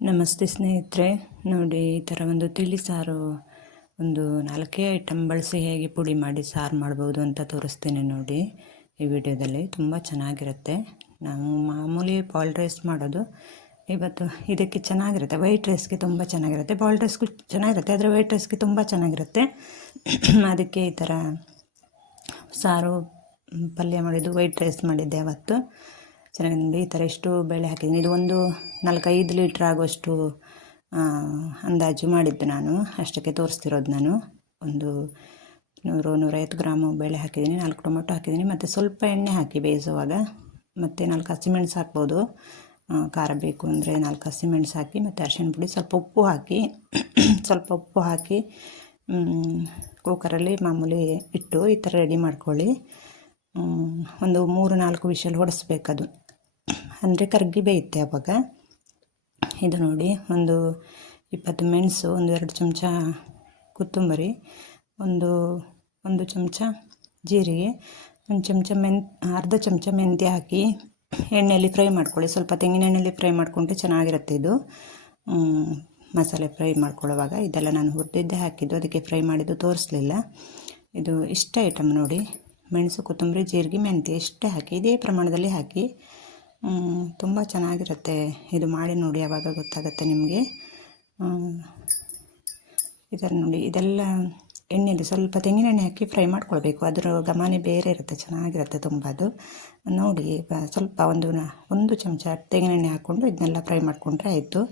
ನಮಸ್ತೆ ಸ್ನೇಹಿತರೆ, ನೋಡಿ ಈ ಥರ ಒಂದು ತಿಳಿ ಸಾರು ಒಂದು 4 ಐಟಮ್ ಬಳಸಿ ಹೇಗೆ ಪುಡಿ ಮಾಡಿ ಸಾರು ಮಾಡ್ಬೋದು ಅಂತ ತೋರಿಸ್ತೀನಿ ನೋಡಿ ಈ ವಿಡಿಯೋದಲ್ಲಿ. ತುಂಬ ಚೆನ್ನಾಗಿರುತ್ತೆ. ನಾವು ಮಾಮೂಲಿ ಬಾಯ್ಲ್ಡ್ ರೈಸ್ ಮಾಡೋದು, ಇವತ್ತು ಇದಕ್ಕೆ ಚೆನ್ನಾಗಿರುತ್ತೆ. ವೈಟ್ ರೈಸ್ಗೆ ತುಂಬ ಚೆನ್ನಾಗಿರುತ್ತೆ, ಬಾಯ್ಲ್ಡ್ ರೈಸ್ಗೂ ಚೆನ್ನಾಗಿರುತ್ತೆ, ಆದರೆ ವೈಟ್ ರೈಸ್ಗೆ ತುಂಬ ಚೆನ್ನಾಗಿರುತ್ತೆ. ಅದಕ್ಕೆ ಈ ಥರ ಸಾರು ಪಲ್ಯ ಮಾಡಿದ್ದು ವೈಟ್ ರೈಸ್ ಮಾಡಿದ್ದೆ ಅವತ್ತು. ಚೆನ್ನಾಗಿ ನೋಡಿ ಈ ಥರ ಎಷ್ಟು ಬೇಳೆ ಹಾಕಿದ್ದೀನಿ. ಇದು ಒಂದು 4-5 ಲೀಟ್ರ್ ಆಗುವಷ್ಟು ಅಂದಾಜು ಮಾಡಿದ್ದು ನಾನು, ಅಷ್ಟಕ್ಕೆ ತೋರಿಸ್ತಿರೋದು ನಾನು. ಒಂದು 100-150 ಗ್ರಾಮು ಬೇಳೆ ಹಾಕಿದ್ದೀನಿ, 4 ಟೊಮೊಟೊ ಹಾಕಿದ್ದೀನಿ, ಮತ್ತು ಸ್ವಲ್ಪ ಎಣ್ಣೆ ಹಾಕಿ ಬೇಯಿಸುವಾಗ, ಮತ್ತು 4 ಹಸಿಮೆಣಸು ಹಾಕ್ಬೋದು. ಖಾರ ಬೇಕು ಅಂದರೆ 4 ಹಸಿಮೆಣಸು ಹಾಕಿ, ಮತ್ತು ಅರಿಶಿಣ ಪುಡಿ, ಸ್ವಲ್ಪ ಉಪ್ಪು ಹಾಕಿ ಕುಕ್ಕರಲ್ಲಿ ಮಾಮೂಲಿ ಇಟ್ಟು ಈ ಥರ ರೆಡಿ ಮಾಡ್ಕೊಳ್ಳಿ. ಒಂದು 3-4 ವಿಷಲ್ ಹೊಡಿಸ್ಬೇಕದು, ಅಂದರೆ ಕರಗಿ ಬೇಯುತ್ತೆ ಆವಾಗ. ಇದು ನೋಡಿ, ಒಂದು 20 ಮೆಣಸು, 1-2 ಚಮಚ ಕೊತ್ತಂಬರಿ, ಒಂದು ಚಮಚ ಜೀರಿಗೆ, ಅರ್ಧ ಚಮಚ ಮೆಂತ್ಯ ಹಾಕಿ ಎಣ್ಣೆಯಲ್ಲಿ ಫ್ರೈ ಮಾಡ್ಕೊಳ್ಳಿ. ಸ್ವಲ್ಪ ತೆಂಗಿನ ಎಣ್ಣೆಯಲ್ಲಿ ಫ್ರೈ ಮಾಡಿಕೊಂಡ್ರೆ ಚೆನ್ನಾಗಿರುತ್ತೆ ಇದು. ಮಸಾಲೆ ಫ್ರೈ ಮಾಡ್ಕೊಳ್ಳುವಾಗ ಇದೆಲ್ಲ ನಾನು ಹುರಿದಿದ್ದೆ ಹಾಕಿದ್ದು, ಅದಕ್ಕೆ ಫ್ರೈ ಮಾಡಿದ್ದು ತೋರಿಸಲಿಲ್ಲ. ಇದು ಇಷ್ಟ ಐಟಮ್ ನೋಡಿ, ಮೆಣಸು, ಕೊತ್ತಂಬರಿ, ಜೀರಿಗೆ, ಮೆಂತ್ಯ ಇಷ್ಟೇ ಹಾಕಿ, ಇದೇ ಪ್ರಮಾಣದಲ್ಲಿ ಹಾಕಿ. ತುಂಬ ಚೆನ್ನಾಗಿರುತ್ತೆ ಇದು. ಮಾಡಿ ನೋಡಿ, ಆವಾಗ ಗೊತ್ತಾಗುತ್ತೆ ನಿಮಗೆ. ಇದರ ನೋಡಿ, ಇದೆಲ್ಲ ಎಣ್ಣೆಯಲ್ಲಿ ಸ್ವಲ್ಪ ತೆಂಗಿನ ಎಣ್ಣೆ ಹಾಕಿ ಫ್ರೈ ಮಾಡ್ಕೊಳ್ಬೇಕು. ಅದರ ಘಮನೇ ಬೇರೆ ಇರುತ್ತೆ, ಚೆನ್ನಾಗಿರುತ್ತೆ ತುಂಬ ಅದು. ನೋಡಿ, ಸ್ವಲ್ಪ ಒಂದು ಚಮಚ ತೆಂಗಿನ ಎಣ್ಣೆ ಹಾಕ್ಕೊಂಡು ಇದನ್ನೆಲ್ಲ ಫ್ರೈ ಮಾಡಿಕೊಂಡ್ರೆ ಆಯಿತು.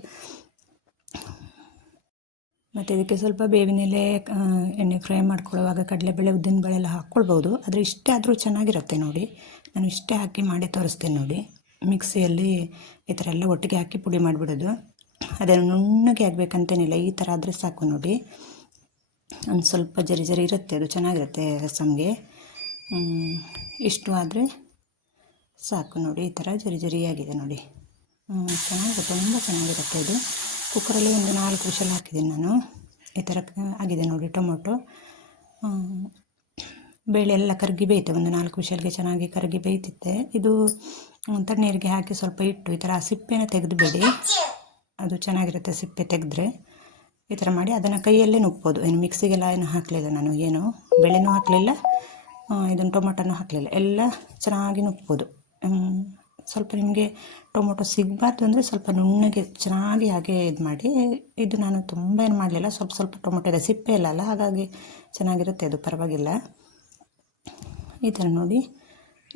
ಮತ್ತು ಇದಕ್ಕೆ ಸ್ವಲ್ಪ ಬೇವಿನೆಲೆ, ಎಣ್ಣೆ ಫ್ರೈ ಮಾಡ್ಕೊಳ್ಳುವಾಗ ಕಡಲೆಬೇಳೆ, ಉದ್ದಿನಬೇಳೆ ಎಲ್ಲ ಹಾಕ್ಕೊಳ್ಬೋದು, ಆದರೆ ಇಷ್ಟೇ ಆದರೂ ಚೆನ್ನಾಗಿರುತ್ತೆ ನೋಡಿ. ನಾನು ಇಷ್ಟೇ ಹಾಕಿ ಮಾಡಿ ತೋರಿಸ್ತೀನಿ ನೋಡಿ. ಮಿಕ್ಸಿಯಲ್ಲಿ ಈ ಥರ ಎಲ್ಲ ಒಟ್ಟಿಗೆ ಹಾಕಿ ಪುಡಿ ಮಾಡಿಬಿಡೋದು. ಅದನ್ನು ನುಣ್ಣಗೆ ಆಗಬೇಕಂತೇನಿಲ್ಲ, ಈ ಥರ ಆದರೆ ಸಾಕು ನೋಡಿ. ಒಂದು ಸ್ವಲ್ಪ ಜರಿ ಇರುತ್ತೆ, ಅದು ಚೆನ್ನಾಗಿರುತ್ತೆ ರಸಮ್ಗೆ. ಇಷ್ಟು ಆದರೆ ಸಾಕು ನೋಡಿ. ಈ ಥರ ಜರಿಯಾಗಿದೆ ನೋಡಿ, ಚೆನ್ನಾಗಿರುತ್ತೆ, ತುಂಬ ಚೆನ್ನಾಗಿರುತ್ತೆ ಇದು. ಕುಕ್ಕರಲ್ಲಿ ಒಂದು 4 ವಿಷಲ್ ಹಾಕಿದ್ದೀನಿ ನಾನು. ಈ ಥರ ಆಗಿದೆ ನೋಡಿ. ಟೊಮೊಟೊ, ಬೇಳೆ ಎಲ್ಲ ಕರಗಿ ಬೇಯುತ್ತೆ, ಒಂದು 4 ವಿಷಲ್ಗೆ ಚೆನ್ನಾಗಿ ಕರಗಿ ಬೇಯ್ತಿತ್ತೆ. ಇದು ತಣ್ಣೀರಿಗೆ ಹಾಕಿ ಸ್ವಲ್ಪ ಇಟ್ಟು ಈ ಥರ ಸಿಪ್ಪೆನ ತೆಗೆದುಬೇಡಿ, ಅದು ಚೆನ್ನಾಗಿರುತ್ತೆ ಸಿಪ್ಪೆ ತೆಗೆದ್ರೆ. ಈ ಥರ ಮಾಡಿ ಅದನ್ನು ಕೈಯಲ್ಲೇ ನುಕ್ಬೋದು. ಏನು ಮಿಕ್ಸಿಗೆಲ್ಲ ಏನು ಹಾಕಲಿಲ್ಲ ನಾನು, ಏನು ಬೇಳೆನೂ ಹಾಕಲಿಲ್ಲ, ಇದನ್ನು ಟೊಮೊಟೊನೂ ಹಾಕಲಿಲ್ಲ, ಎಲ್ಲ ಚೆನ್ನಾಗಿ ನುಕ್ಬೋದು. ಸ್ವಲ್ಪ ನಿಮಗೆ ಟೊಮೊಟೊ ಸಿಗಬಾರ್ದು ಅಂದರೆ ಸ್ವಲ್ಪ ನುಣ್ಣಗೆ ಚೆನ್ನಾಗಿ ಹಾಗೆ ಇದು ಮಾಡಿ. ಇದು ನಾನು ತುಂಬ ಏನು ಮಾಡಲಿಲ್ಲ, ಸ್ವಲ್ಪ ಟೊಮೊಟೊ ಇದೆ, ಸಿಪ್ಪೆ ಇಲ್ಲ, ಹಾಗಾಗಿ ಚೆನ್ನಾಗಿರುತ್ತೆ ಅದು, ಪರವಾಗಿಲ್ಲ. ಈ ಥರ ನೋಡಿ,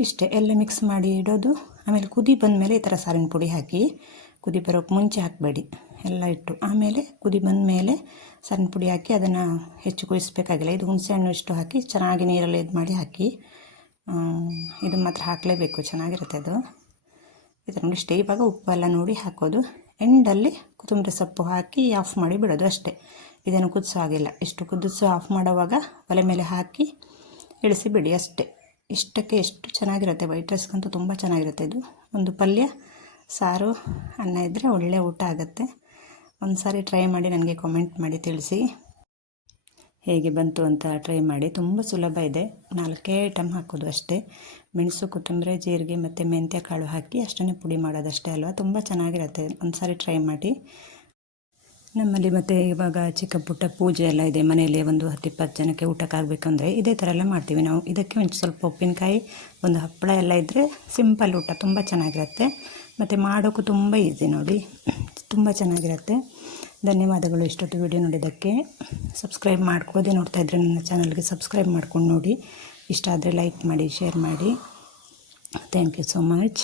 ಇಷ್ಟೇ. ಎಲ್ಲ ಮಿಕ್ಸ್ ಮಾಡಿ ಇಡೋದು. ಆಮೇಲೆ ಕುದಿ ಬಂದಮೇಲೆ ಈ ಥರ ಸಾರಿನ ಪುಡಿ ಹಾಕಿ, ಕುದಿ ಬರೋಕ್ಕೆ ಮುಂಚೆ ಹಾಕಬೇಡಿ, ಎಲ್ಲ ಇಟ್ಟು ಆಮೇಲೆ ಕುದಿ ಬಂದಮೇಲೆ ಸಾರಿನ ಪುಡಿ ಹಾಕಿ ಅದನ್ನು ಹೆಚ್ಚು ಕುದಿಸ್ಬೇಕಾಗಿಲ್ಲ. ಇದು ಹುಣಸೆಹಣ್ಣು ಇಷ್ಟು ಹಾಕಿ ಚೆನ್ನಾಗಿ ನೀರಲ್ಲಿ ಇದು ಮಾಡಿ ಹಾಕಿ. ಇದು ಮಾತ್ರ ಹಾಕಲೇಬೇಕು, ಚೆನ್ನಾಗಿರುತ್ತೆ ಅದು. ಈ ಥರ ನೋಡಿ ಇಷ್ಟೇ. ಇವಾಗ ಉಪ್ಪೆಲ್ಲ ನೋಡಿ ಹಾಕೋದು. ಎಂಡಲ್ಲಿ ಕೊತ್ತಂಬರಿ ಸೊಪ್ಪು ಹಾಕಿ ಆಫ್ ಮಾಡಿ ಬಿಡೋದು ಅಷ್ಟೇ. ಇದನ್ನು ಕುದಿಸೋ ಹಾಗಿಲ್ಲ. ಇಷ್ಟು ಕುದಿಸು ಆಫ್ ಮಾಡುವಾಗ ಒಲೆ ಮೇಲೆ ಹಾಕಿ ಇಳಿಸಿಬಿಡಿ ಅಷ್ಟೇ. ಇಷ್ಟಕ್ಕೆ ಎಷ್ಟು ಚೆನ್ನಾಗಿರುತ್ತೆ. ವೈಟ್ ರೈಸ್ಗಂತೂ ತುಂಬ ಚೆನ್ನಾಗಿರುತ್ತೆ ಇದು. ಒಂದು ಪಲ್ಯ, ಸಾರು, ಅನ್ನ ಇದ್ದರೆ ಒಳ್ಳೆ ಊಟ ಆಗುತ್ತೆ. ಒಂದು ಸಾರಿ ಟ್ರೈ ಮಾಡಿ ನನಗೆ ಕಾಮೆಂಟ್ ಮಾಡಿ ತಿಳಿಸಿ ಹೇಗೆ ಬಂತು ಅಂತ. ಟ್ರೈ ಮಾಡಿ, ತುಂಬ ಸುಲಭ ಇದೆ. 4 ಐಟಮ್ ಹಾಕೋದು ಅಷ್ಟೇ. ಮೆಣಸು, ಕೊತ್ತಂಬರಿ, ಜೀರಿಗೆ ಮತ್ತು ಮೆಂತ್ಯ ಕಾಳು ಹಾಕಿ ಅಷ್ಟನ್ನೇ ಪುಡಿ ಮಾಡೋದಷ್ಟೇ ಅಲ್ವಾ. ತುಂಬ ಚೆನ್ನಾಗಿರುತ್ತೆ, ಒಂದು ಸಾರಿ ಟ್ರೈ ಮಾಡಿ. ನಮ್ಮಲ್ಲಿ ಮತ್ತು ಇವಾಗ ಚಿಕ್ಕ ಪುಟ್ಟ ಪೂಜೆ ಎಲ್ಲ ಇದೆ ಮನೆಯಲ್ಲಿ, ಒಂದು 10-20 ಜನಕ್ಕೆ ಊಟಕ್ಕಾಗಬೇಕಂದ್ರೆ ಇದೇ ಥರ ಎಲ್ಲ ಮಾಡ್ತೀವಿ ನಾವು. ಇದಕ್ಕೆ ಒಂದು ಸ್ವಲ್ಪ ಉಪ್ಪಿನಕಾಯಿ, ಒಂದು ಹಪ್ಪಳ ಎಲ್ಲ ಇದ್ದರೆ ಸಿಂಪಲ್ ಊಟ, ತುಂಬ ಚೆನ್ನಾಗಿರುತ್ತೆ. ಮತ್ತು ಮಾಡೋಕ್ಕೂ ತುಂಬ ಈಸಿ ನೋಡಿ, ತುಂಬ ಚೆನ್ನಾಗಿರುತ್ತೆ. ಧನ್ಯವಾದಗಳು ಇಷ್ಟೊತ್ತು ವಿಡಿಯೋ ನೋಡಿದ್ದಕ್ಕೆ. ಸಬ್ಸ್ಕ್ರೈಬ್ ಮಾಡ್ಕೊಳ್ಳೋದೇ ನೋಡ್ತಾ ಇದ್ದರೆ ನನ್ನ ಚಾನಲ್ಗೆ ಸಬ್ಸ್ಕ್ರೈಬ್ ಮಾಡ್ಕೊಂಡು ನೋಡಿ. ಇಷ್ಟ ಆದರೆ ಲೈಕ್ ಮಾಡಿ, ಶೇರ್ ಮಾಡಿ. Thank you so much.